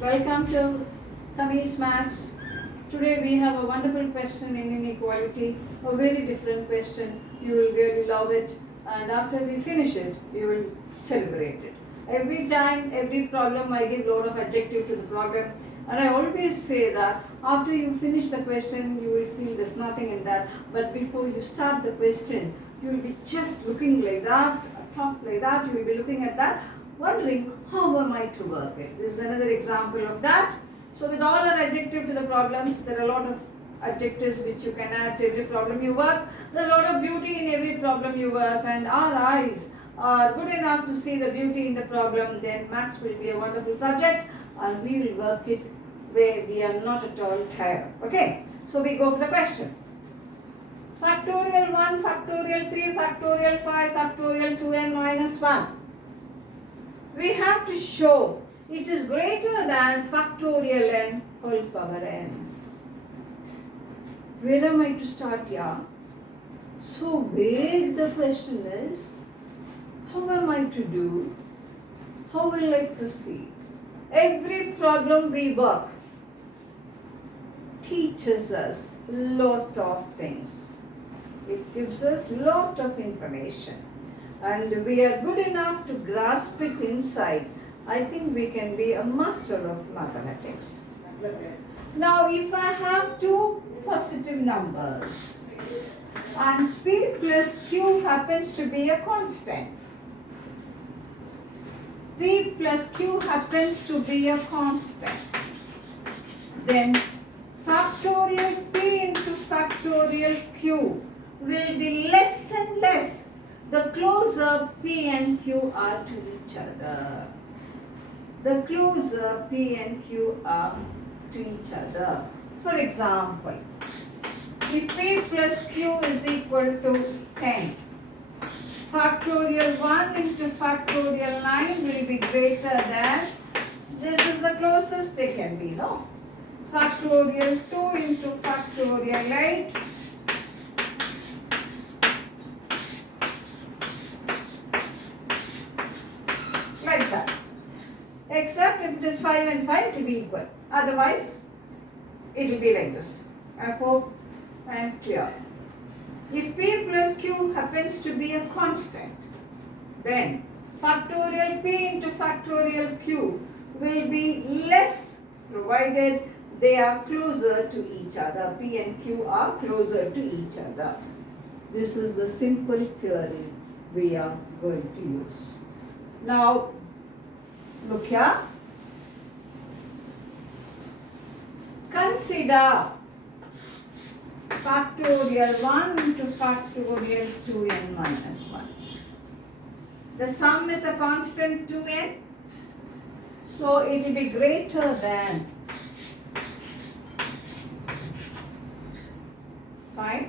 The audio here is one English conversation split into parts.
Welcome to Tamis Maths. Today we have a wonderful question in inequality, a very different question. You will really love it, and after we finish it, you will celebrate it. Every time, every problem, I give a lot of adjective to the problem, and I always say that after you finish the question, you will feel there's nothing in that, but before you start the question, you will be just looking like that, top like that, you will be looking at that, wondering how am I to work it. This is another example of that. So with all our adjective to the problems, there are a lot of adjectives which you can add to every problem you work. There's a lot of beauty in every problem you work, and our eyes are good enough to see the beauty in the problem, then maths will be a wonderful subject and we will work it where we are not at all tired. Okay, so we go for the question. Factorial 1, factorial 3, factorial 5, factorial 2n minus 1. We have to show it is greater than factorial n whole power n. Where am I to start, yeah? So vague the question is, how am I to do? How will I proceed? Every problem we work teaches us lot of things. It gives us lot of information. And we are good enough to grasp it inside. I think we can be a master of mathematics. Now, if I have two positive numbers and p plus q happens to be a constant, p plus q happens to be a constant, then factorial p into factorial q will be less and less the closer p and q are to each other. The closer p and q are to each other. For example, if p plus q is equal to 10, factorial 1 into factorial 9 will be greater than, this is the closest they can be, no? Factorial 2 into factorial 8 like that. Except if it is 5 and 5 to be equal. Otherwise, it will be like this. I hope I am clear. If p plus q happens to be a constant, then factorial p into factorial q will be less provided they are closer to each other. P and q are closer to each other. This is the simple theory we are going to use. Now, look here. Consider factorial 1 into factorial 2n minus 1. The sum is a constant 2n, so it will be greater than 5.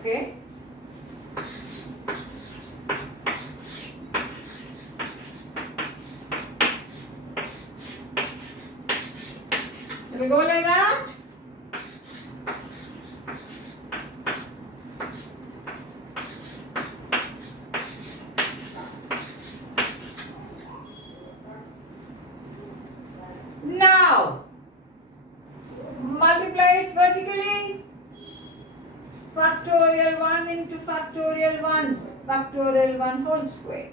Okay. Shall we go like that? Now, multiply it vertically. Factorial 1 into factorial 1, factorial 1 whole square.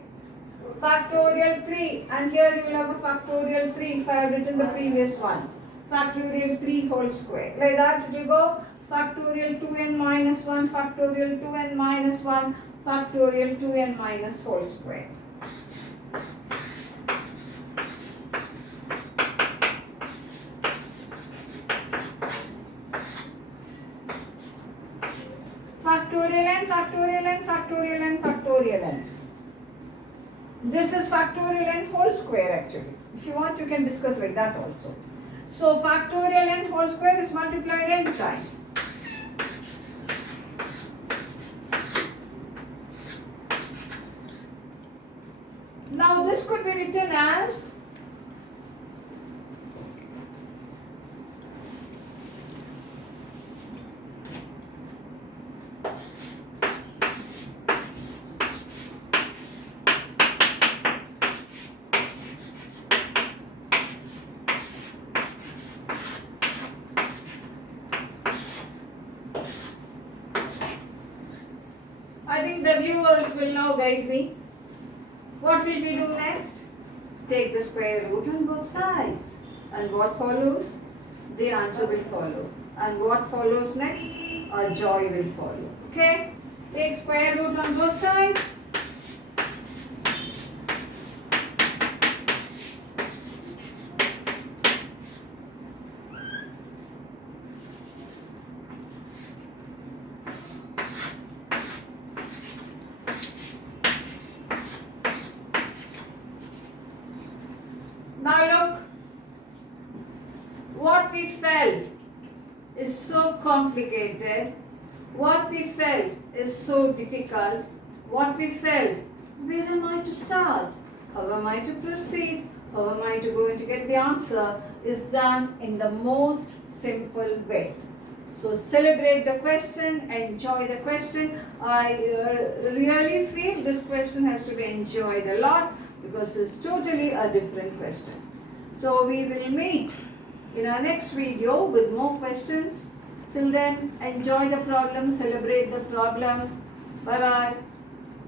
Factorial 3, and here you will have a factorial 3 if I have written the previous one. Factorial 3 whole square. Like that it will go factorial 2n minus 1, factorial 2n minus 1, factorial 2n minus whole square. Factorial n, factorial n, factorial n, factorial n. This is factorial n whole square actually. If you want, you can discuss like that also. So factorial n whole square is multiplied n times. Now this could be written as think the viewers will now guide me. What will we do next? Take the square root on both sides. And what follows? The answer will follow. And what follows next? A joy will follow. Okay? Take square root on both sides. Now look, what we felt is so complicated, what we felt is so difficult, what we felt, where am I to start, how am I to proceed, how am I to go and to get the answer, is done in the most simple way. So celebrate the question, enjoy the question. I really feel this question has to be enjoyed a lot because it's totally a different question. So we will meet in our next video with more questions. Till then, enjoy the problem, celebrate the problem. Bye bye.